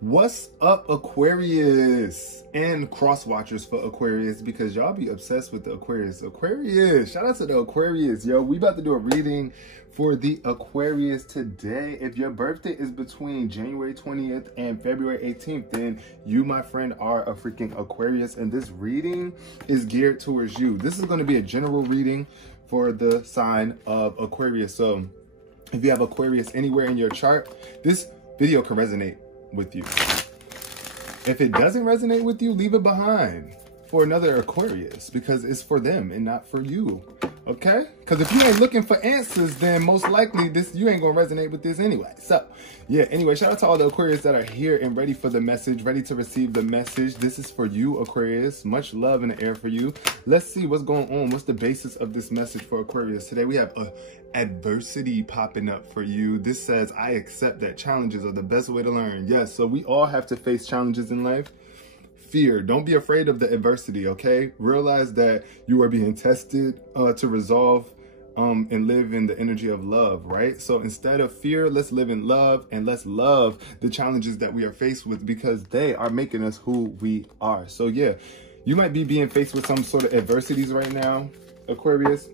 What's up, Aquarius and cross watchers for Aquarius, because y'all be obsessed with the Aquarius. Shout out to the Aquarius. Yo, we about to do a reading for the Aquarius today. If your birthday is between January 20th and February 18th, then you, my friend, are a freaking Aquarius, and this reading is geared towards you. This is going to be a general reading for the sign of Aquarius. So if you have Aquarius anywhere in your chart, this video can resonate with you. If it doesn't resonate with you, leave it behind for another Aquarius, because it's for them and not for you. Okay? Because if you ain't looking for answers, then most likely you ain't gonna resonate with this anyway. So yeah, anyway, shout out to all the Aquarius that are here and ready for the message, ready to receive the message. This is for you, Aquarius. Much love in the air for you. Let's see what's going on. What's the basis of this message for Aquarius? Today we have adversity popping up for you. This says, I accept that challenges are the best way to learn. Yes, so we all have to face challenges in life. Fear. Don't be afraid of the adversity, okay? Realize that you are being tested to resolve and live in the energy of love, right? So instead of fear, let's live in love, and let's love the challenges that we are faced with, because they are making us who we are. So yeah, you might be being faced with some sort of adversities right now, Aquarius,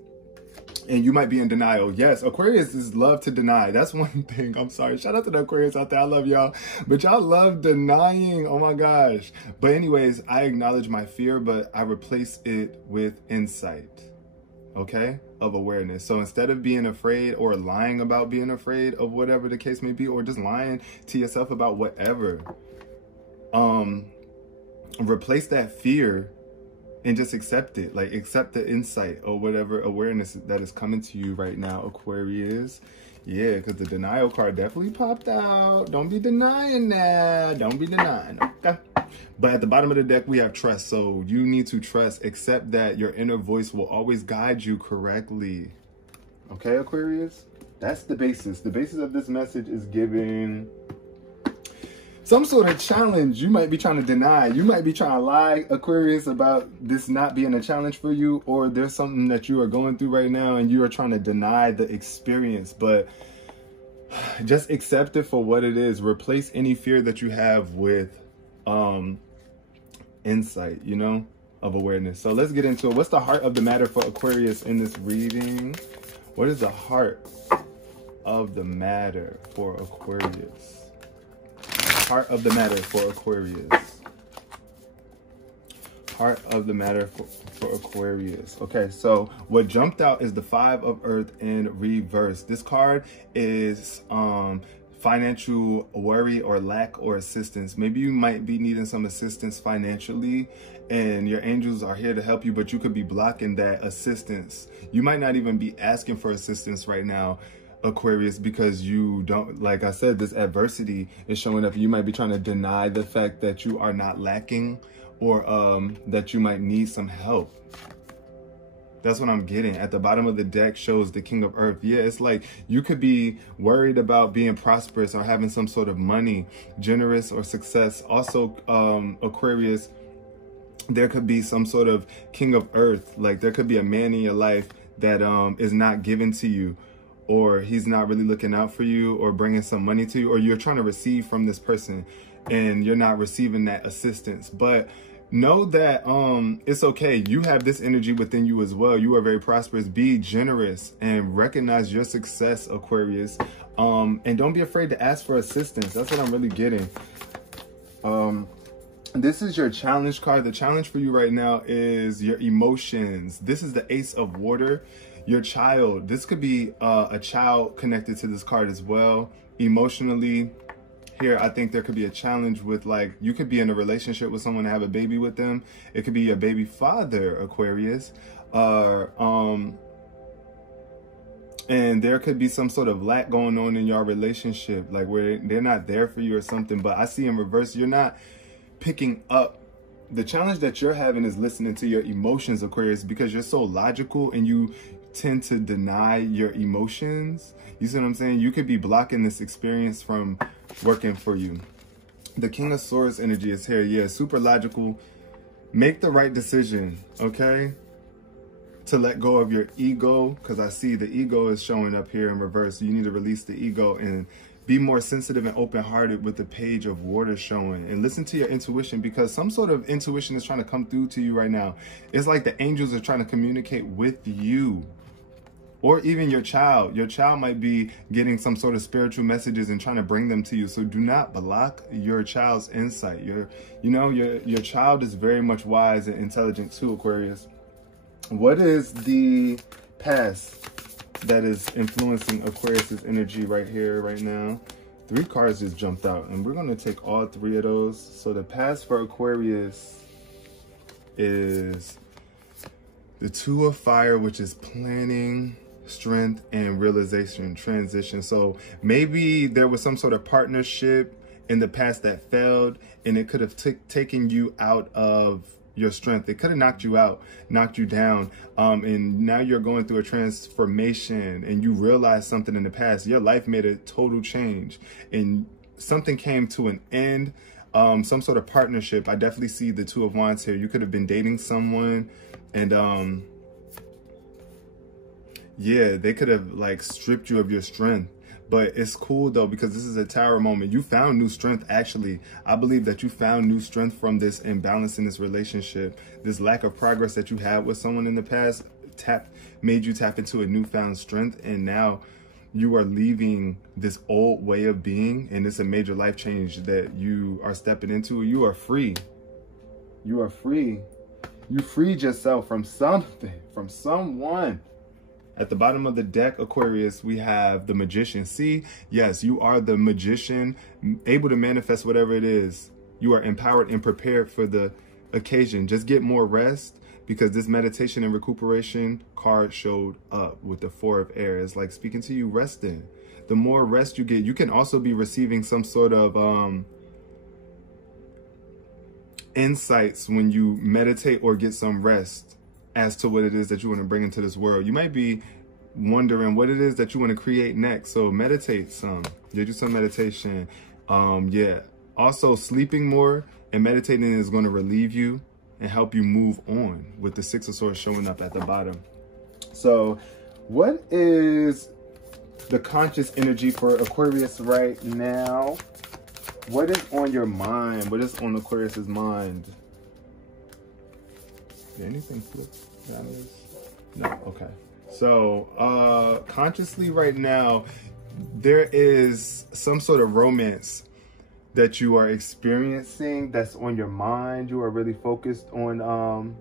and you might be in denial. Yes, Aquarius is love to deny. That's one thing. I'm sorry. Shout out to the Aquarius out there. I love y'all. But y'all love denying. Oh my gosh. But anyways, I acknowledge my fear, but I replace it with insight, okay, of awareness. So instead of being afraid or lying about being afraid of whatever the case may be, or just lying to yourself about whatever, replace that fear and just accept it. Like, accept the insight or whatever awareness that is coming to you right now, Aquarius. Yeah, because the denial card definitely popped out. Don't be denying that. Don't be denying, okay? But at the bottom of the deck, we have trust. So you need to trust, accept that your inner voice will always guide you correctly. Okay, Aquarius? That's the basis. The basis of this message is giving some sort of challenge. You might be trying to deny. You might be trying to lie, Aquarius, about this not being a challenge for you, or there's something that you are going through right now and you are trying to deny the experience. But just accept it for what it is. Replace any fear that you have with insight, you know, of awareness. So let's get into it. What's the heart of the matter for Aquarius in this reading? What is the heart of the matter for Aquarius? Heart of the matter for Aquarius. Heart of the matter for Aquarius. Okay, so what jumped out is the 5 of Earth in reverse. This card is financial worry or lack or assistance. Maybe you might be needing some assistance financially, and your angels are here to help you, but you could be blocking that assistance. You might not even be asking for assistance right now, Aquarius, because you don't, like I said, this adversity is showing up. You might be trying to deny the fact that you are not lacking, or that you might need some help. That's what I'm getting. At the bottom of the deck shows the King of Earth. Yeah, it's like you could be worried about being prosperous or having some sort of money, generous, or success. Also, Aquarius, there could be some sort of King of Earth. Like, there could be a man in your life that is not given to you, or he's not really looking out for you or bringing some money to you, or you're trying to receive from this person and you're not receiving that assistance. But know that it's okay. You have this energy within you as well. You are very prosperous. Be generous and recognize your success, Aquarius. And don't be afraid to ask for assistance. That's what I'm really getting. This is your challenge card. The challenge for you right now is your emotions. This is the Ace of Water. Your child. This could be a child connected to this card as well. Emotionally, here, I think there could be a challenge with, like, you could be in a relationship with someone and have a baby with them. It could be your baby father, Aquarius. And there could be some sort of lack going on in your relationship, like where they're not there for you or something. But I see in reverse, you're not picking up. The challenge that you're having is listening to your emotions, Aquarius, because you're so logical and you tend to deny your emotions. You see what I'm saying? You could be blocking this experience from working for you. The King of Swords energy is here. Yeah, super logical. Make the right decision, okay? To let go of your ego, because I see the ego is showing up here in reverse. You need to release the ego and be more sensitive and open-hearted with the page of water showing, and listen to your intuition, because some sort of intuition is trying to come through to you right now. It's like the angels are trying to communicate with you, or even your child. Your child might be getting some sort of spiritual messages and trying to bring them to you. So do not block your child's insight. Your child is very much wise and intelligent too, Aquarius. What is the past that is influencing Aquarius's energy right here, right now? 3 cards just jumped out, and we're going to take all 3 of those. So the past for Aquarius is the 2 of Fire, which is planning, strength, and realization, transition. So maybe there was some sort of partnership in the past that failed, and it could have taken you out of your strength. It could have knocked you out, knocked you down, and now you're going through a transformation, and you realize something in the past. Your life made a total change, and something came to an end, some sort of partnership. I definitely see the 2 of Wands here. You could have been dating someone, and yeah, they could have like stripped you of your strength. But it's cool though, because this is a Tower moment. You found new strength. Actually, I believe that you found new strength from this imbalance in this relationship. This lack of progress that you had with someone in the past made you tap into a newfound strength, and now you are leaving this old way of being, and it's a major life change that you are stepping into. You are free. You are free. You freed yourself from something, from someone. At the bottom of the deck, Aquarius, we have the Magician. See, yes, you are the magician, able to manifest whatever it is. You are empowered and prepared for the occasion. Just get more rest, because this meditation and recuperation card showed up with the 4 of Air. It's like speaking to you, resting. The more rest you get, you can also be receiving some sort of insights when you meditate or get some rest as to what it is that you want to bring into this world. You might be wondering what it is that you want to create next. So meditate some. Yeah, do some meditation. Yeah. Also, sleeping more and meditating is going to relieve you and help you move on, with the 6 of Swords showing up at the bottom. So what is the conscious energy for Aquarius right now? What is on your mind? What is on Aquarius's mind? Did anything flip? No, okay. So consciously right now, there is some sort of romance that you are experiencing that's on your mind. You are really focused on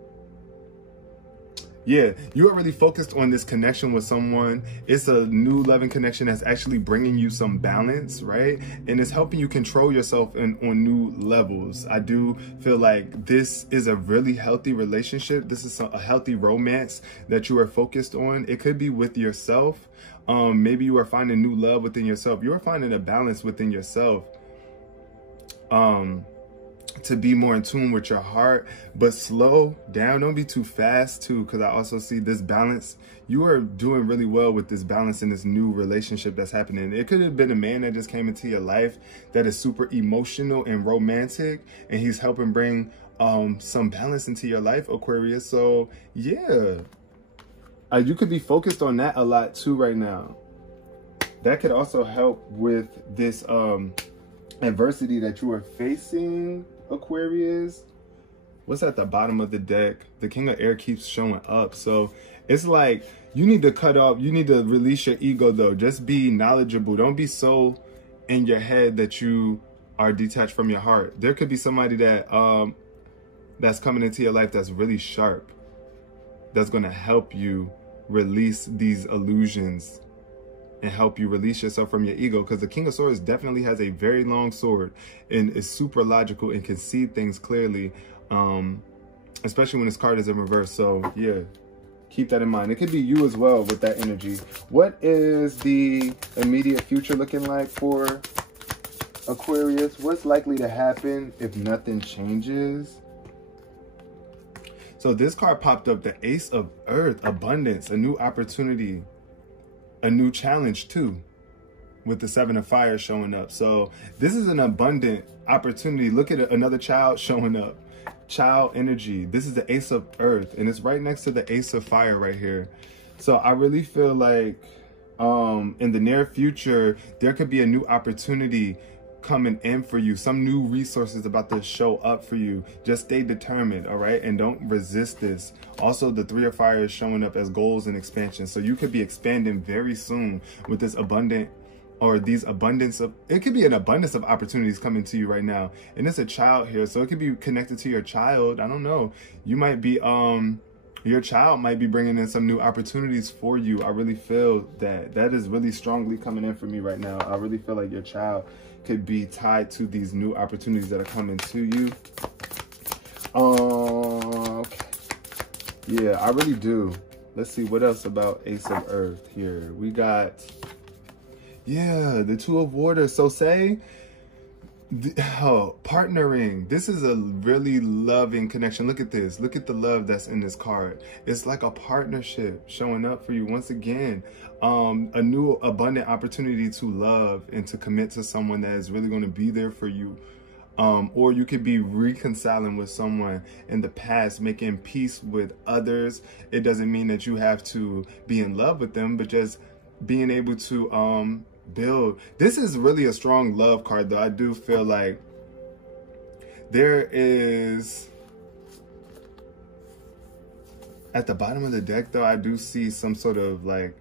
yeah, you are really focused on this connection with someone. It's a new loving connection that's actually bringing you some balance, right? And it's helping you control yourself on new levels. I do feel like this is a really healthy relationship. This is a healthy romance that you are focused on. It could be with yourself. Maybe you are finding new love within yourself. You are finding a balance within yourself. To be more in tune with your heart, but slow down. Don't be too fast too, because I also see this balance. You are doing really well with this balance in this new relationship that's happening. It could have been a man that just came into your life that is super emotional and romantic, and he's helping bring some balance into your life, Aquarius. So yeah, you could be focused on that a lot too right now. That could also help with this adversity that you are facing, Aquarius. What's at the bottom of the deck? The King of Air keeps showing up. So it's like you need to cut off, you need to release your ego though. Just be knowledgeable. Don't be so in your head that you are detached from your heart. There could be somebody that that's coming into your life that's really sharp, that's going to help you release these illusions and help you release yourself from your ego, because the King of Swords definitely has a very long sword and is super logical and can see things clearly, especially when this card is in reverse. So yeah, keep that in mind. It could be you as well with that energy. What is the immediate future looking like for Aquarius? What's likely to happen if nothing changes? So this card popped up, the Ace of Earth, abundance, a new opportunity, a new challenge too, with the 7 of Fire showing up. So this is an abundant opportunity. Look at another child showing up, child energy. This is the Ace of Earth, and it's right next to the Ace of Fire right here. So I really feel like in the near future, there could be a new opportunity coming in for you, some new resources about to show up for you. Just stay determined, all right, and don't resist this. Also, the 3 of fire is showing up as goals and expansion, so you could be expanding very soon with this abundant, or these abundance of, it could be an abundance of opportunities coming to you right now. And it's a child here, so it could be connected to your child. I don't know, you might be your child might be bringing in some new opportunities for you. I really feel that is really strongly coming in for me right now. I really feel like your child could be tied to these new opportunities that are coming to you. Okay. Yeah, I really do. Let's see what else about Ace of Earth here. We got, yeah, the 2 of Water. So say, partnering. This is a really loving connection. Look at this. Look at the love that's in this card. It's like a partnership showing up for you once again. A new abundant opportunity to love and to commit to someone that is really going to be there for you. Or you could be reconciling with someone in the past, making peace with others. It doesn't mean that you have to be in love with them, but just being able to build. This is really a strong love card, though. I do feel like there is, at the bottom of the deck, though, I do see some sort of like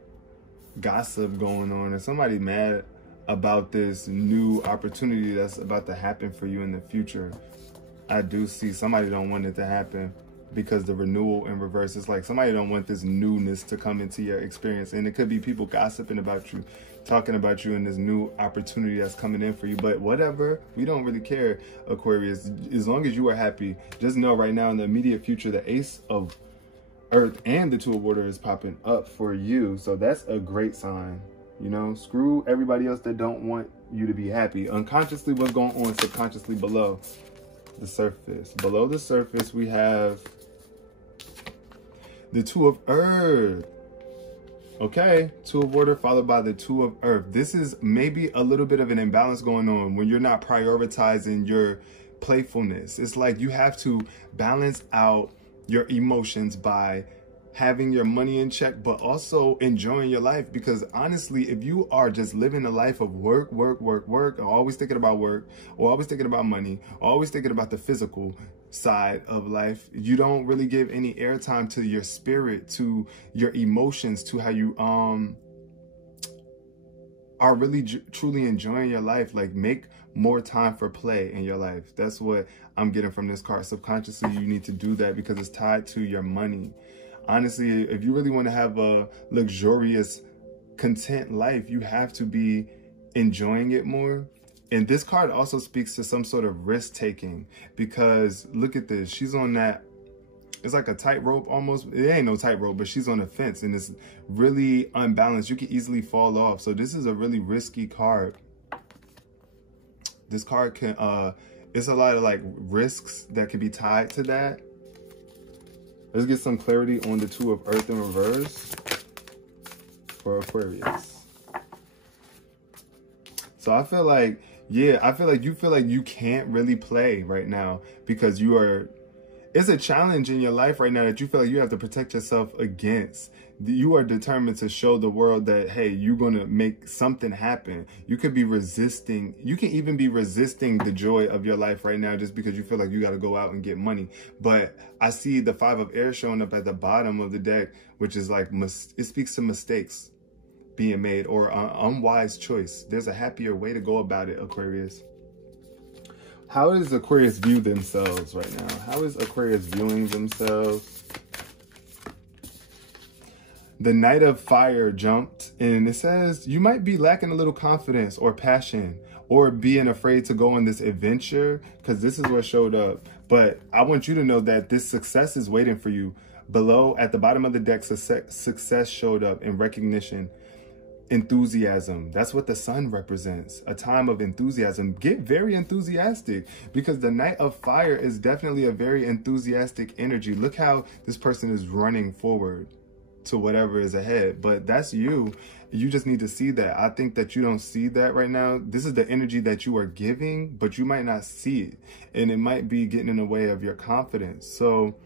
gossip going on, or somebody mad about this new opportunity that's about to happen for you in the future. I do see somebody don't want it to happen, because the renewal in reverse is like somebody don't want this newness to come into your experience. And it could be people gossiping about you, talking about you in this new opportunity that's coming in for you. But whatever, we don't really care, Aquarius. As long as you are happy, just know right now in the immediate future, the Ace of Earth and the 2 of Water is popping up for you. So that's a great sign. You know, screw everybody else that don't want you to be happy. Unconsciously, what's going on subconsciously below the surface? Below the surface, we have the 2 of Earth. Okay, 2 of Water followed by the 2 of Earth. This is maybe a little bit of an imbalance going on when you're not prioritizing your playfulness. It's like you have to balance out your emotions by having your money in check, but also enjoying your life. Because honestly, if you are just living a life of work, or always thinking about work, or always thinking about money, or always thinking about the physical side of life, you don't really give any airtime to your spirit, to your emotions, to how you are really truly enjoying your life. Like, make more time for play in your life. That's what I'm getting from this card. Subconsciously, you need to do that because it's tied to your money. Honestly, if you really want to have a luxurious, content life, you have to be enjoying it more. And this card also speaks to some sort of risk taking, because look at this. She's on that, it's like a tightrope almost. It ain't no tightrope, but she's on a fence and it's really unbalanced. You can easily fall off. So this is a really risky card. This card can, it's a lot of like risks that can be tied to that. Let's get some clarity on the 2 of Earth in reverse for Aquarius. So I feel like, yeah, I feel like you can't really play right now because you are, it's a challenge in your life right now that you feel like you have to protect yourself against. You are determined to show the world that, hey, you're going to make something happen. You could be resisting. You can even be resisting the joy of your life right now just because you feel like you got to go out and get money. But I see the 5 of Air showing up at the bottom of the deck, which is like, it speaks to mistakes being made or an unwise choice. There's a happier way to go about it, Aquarius. How does Aquarius view themselves right now? How is Aquarius viewing themselves? The Knight of Fire jumped and it says you might be lacking a little confidence or passion or being afraid to go on this adventure, because this is what showed up. But I want you to know that this success is waiting for you. Below at the bottom of the deck, success showed up in recognition. Enthusiasm. That's what the sun represents. A time of enthusiasm. Get very enthusiastic, because the Knight of Fire is definitely a very enthusiastic energy. Look how this person is running forward to whatever is ahead. But that's you. You just need to see that. I think that you don't see that right now. This is the energy that you are giving, but you might not see it. And it might be getting in the way of your confidence. So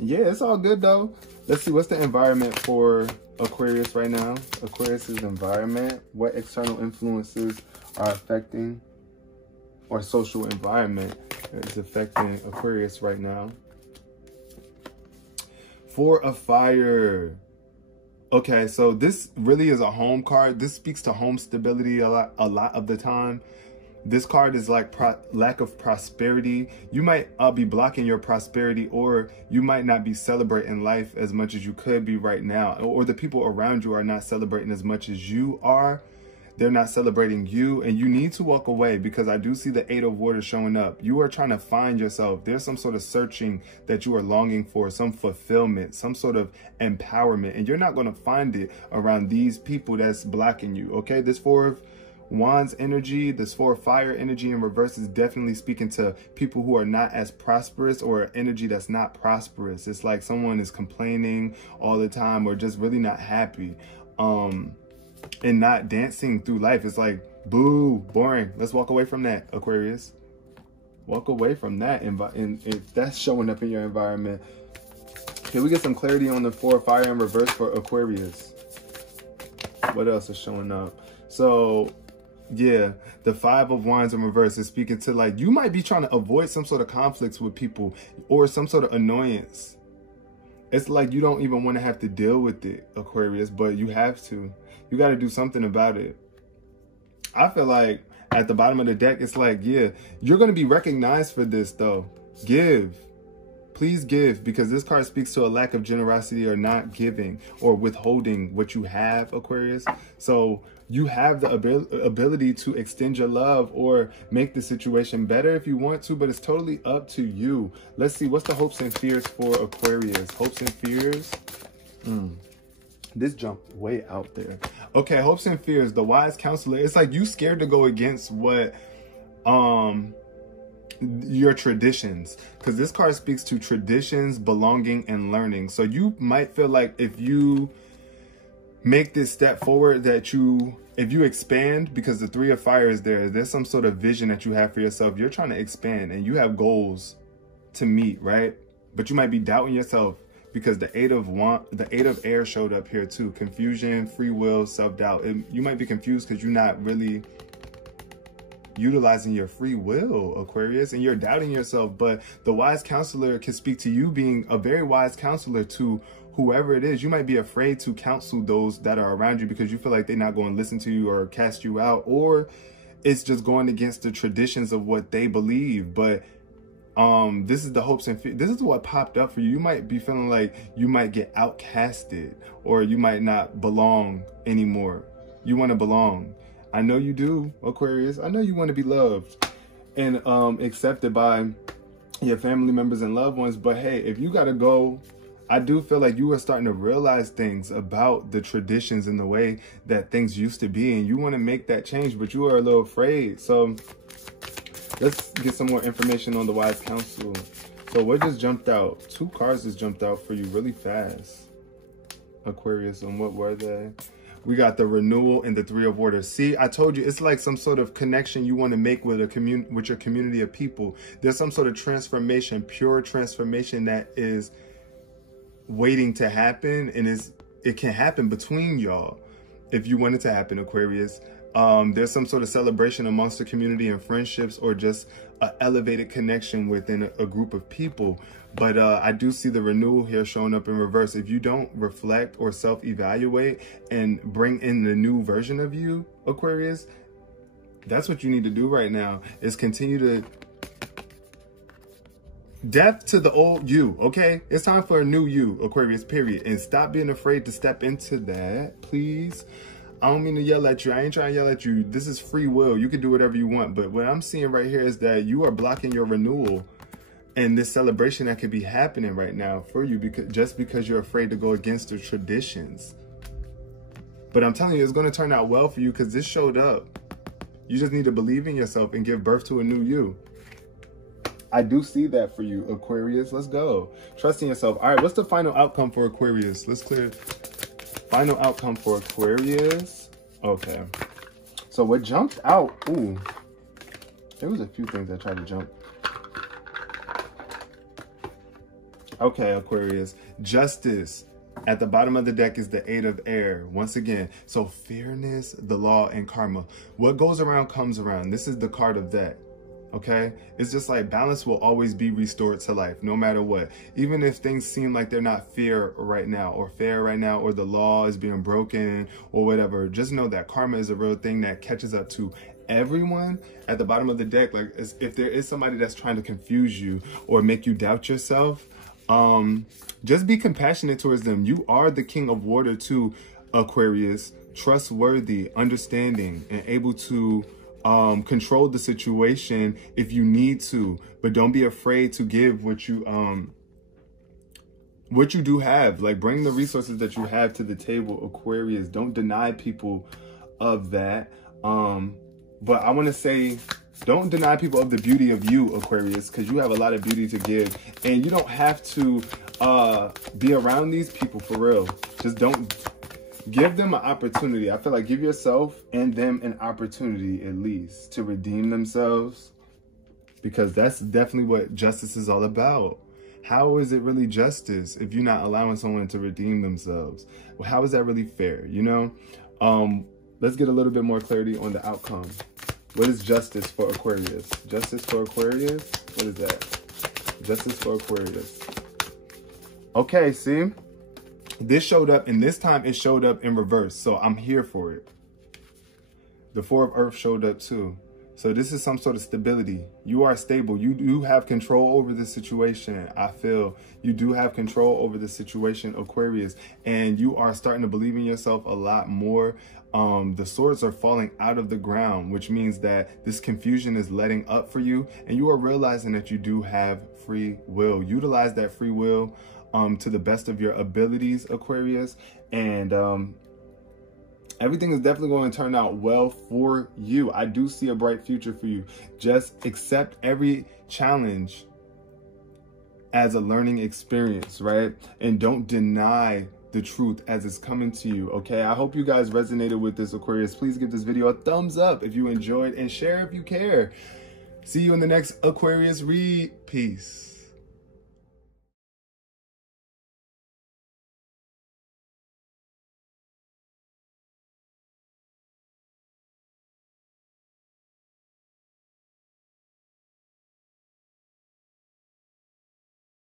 yeah, it's all good though. Let's see, what's the environment for Aquarius right now? Aquarius's environment. What external influences are affecting, or social environment is affecting Aquarius right now? Four of Fire. Okay, so this really is a home card. This speaks to home stability a lot of the time. This card is like lack of prosperity. You might be blocking your prosperity, or you might not be celebrating life as much as you could be right now. Or the people around you are not celebrating as much as you are. They're not celebrating you, and you need to walk away, because I do see the Eight of Water showing up. You are trying to find yourself. There's some sort of searching that you are longing for, some fulfillment, some sort of empowerment, and you're not going to find it around these people that's blocking you, okay? This Four of Wands energy, this Four of Fire energy in reverse is definitely speaking to people who are not as prosperous, or energy that's not prosperous. It's like someone is complaining all the time, or just really not happy. And not dancing through life. It's like, boo, boring. Let's walk away from that, Aquarius. Walk away from that. And if that's showing up in your environment. Can we get some clarity on the Four of Fire in reverse for Aquarius? What else is showing up? So, yeah, the Five of Wands in reverse is speaking to, like, you might be trying to avoid some sort of conflicts with people, or some sort of annoyance. It's like you don't even want to have to deal with it, Aquarius, but you have to. You got to do something about it. I feel like at the bottom of the deck, it's like, yeah, you're going to be recognized for this, though. Give. Please give, because this card speaks to a lack of generosity, or not giving, or withholding what you have, Aquarius. So you have the ability to extend your love, or make the situation better if you want to, but it's totally up to you. Let's see, what's the hopes and fears for Aquarius? Hopes and fears. This jumped way out there. Okay, hopes and fears, the wise counselor. It's like you scared to go against what your traditions, because this card speaks to traditions, belonging, and learning. So you might feel like if you make this step forward, that if you expand, because the Three of Fire is there's some sort of vision that you have for yourself. You're trying to expand, and you have goals to meet, right? But you might be doubting yourself, because the Eight of Air showed up here too. Confusion, free will, self-doubt. You might be confused because you're not really utilizing your free will, Aquarius, and you're doubting yourself. But the wise counselor can speak to you being a very wise counselor to whoever it is. You might be afraid to counsel those that are around you, because you feel like they're not going to listen to you or cast you out, or it's just going against the traditions of what they believe. But this is the hopes and fears. This is what popped up for you. You might be feeling like you might get outcasted, or you might not belong anymore. You want to belong. I know you do, Aquarius. I know you want to be loved and accepted by your family members and loved ones. But hey, if you got to go, I do feel like you are starting to realize things about the traditions and the way that things used to be, and you want to make that change, but you are a little afraid. So let's get some more information on the wise counsel. So what just jumped out? Two cards just jumped out for you really fast, Aquarius. And what were they? We got the renewal and the Three of Water. See, I told you, it's like some sort of connection you want to make with with your community of people. There's some sort of transformation, pure transformation that is waiting to happen, and it can happen between y'all if you want it to happen, Aquarius. There's some sort of celebration amongst the community and friendships, or just an elevated connection within a group of people. But I do see the renewal here showing up in reverse. If you don't reflect or self-evaluate and bring in the new version of you, Aquarius, that's what you need to do right now, is continue to death to the old you, okay? It's time for a new you, Aquarius, period. And stop being afraid to step into that, please. I don't mean to yell at you. I ain't trying to yell at you. This is free will. You can do whatever you want. But what I'm seeing right here is that you are blocking your renewal and this celebration that could be happening right now for you, because you're afraid to go against the traditions. But I'm telling you, it's going to turn out well for you, because this showed up. You just need to believe in yourself and give birth to a new you. I do see that for you, Aquarius. Let's go. Trust in yourself. All right, what's the final outcome for Aquarius? Let's clear. Final outcome for Aquarius. Okay. So what jumped out? Ooh. There was a few things that tried to jump. Okay, Aquarius. Justice. At the bottom of the deck is the 8 of air. Once again, so fairness, the law, and karma. What goes around comes around. This is the card of that. Okay? It's just like balance will always be restored to life, no matter what. Even if things seem like they're not fair right now, or the law is being broken, or whatever. Just know that karma is a real thing that catches up to everyone. At the bottom of the deck, like if there is somebody that's trying to confuse you or make you doubt yourself, just be compassionate towards them. You are the king of water too, Aquarius. Trustworthy, understanding, and able to control the situation if you need to, but don't be afraid to give what you do have. Like, bring the resources that you have to the table, Aquarius. Don't deny people of that. But I want to say, don't deny people of the beauty of you, Aquarius, because you have a lot of beauty to give. And you don't have to be around these people for real. Just don't give them an opportunity. I feel like give yourself and them an opportunity at least to redeem themselves, because that's definitely what justice is all about. How is it really justice if you're not allowing someone to redeem themselves? Well, how is that really fair, you know? Let's get a little bit more clarity on the outcome. What is justice for Aquarius? Justice for Aquarius? What is that? Justice for Aquarius. Okay, see? This showed up, and this time it showed up in reverse. So I'm here for it. The 4 of Earth showed up too. So this is some sort of stability. You are stable. You do have control over the situation. I feel you do have control over the situation, Aquarius. And you are starting to believe in yourself a lot more. The swords are falling out of the ground, which means that this confusion is letting up for you. And you are realizing that you do have free will. Utilize that free will to the best of your abilities, Aquarius. And everything is definitely going to turn out well for you. I do see a bright future for you. Just accept every challenge as a learning experience, right? And don't deny the truth as it's coming to you, okay? I hope you guys resonated with this, Aquarius. Please give this video a thumbs up if you enjoyed, and share if you care. See you in the next Aquarius read. Peace.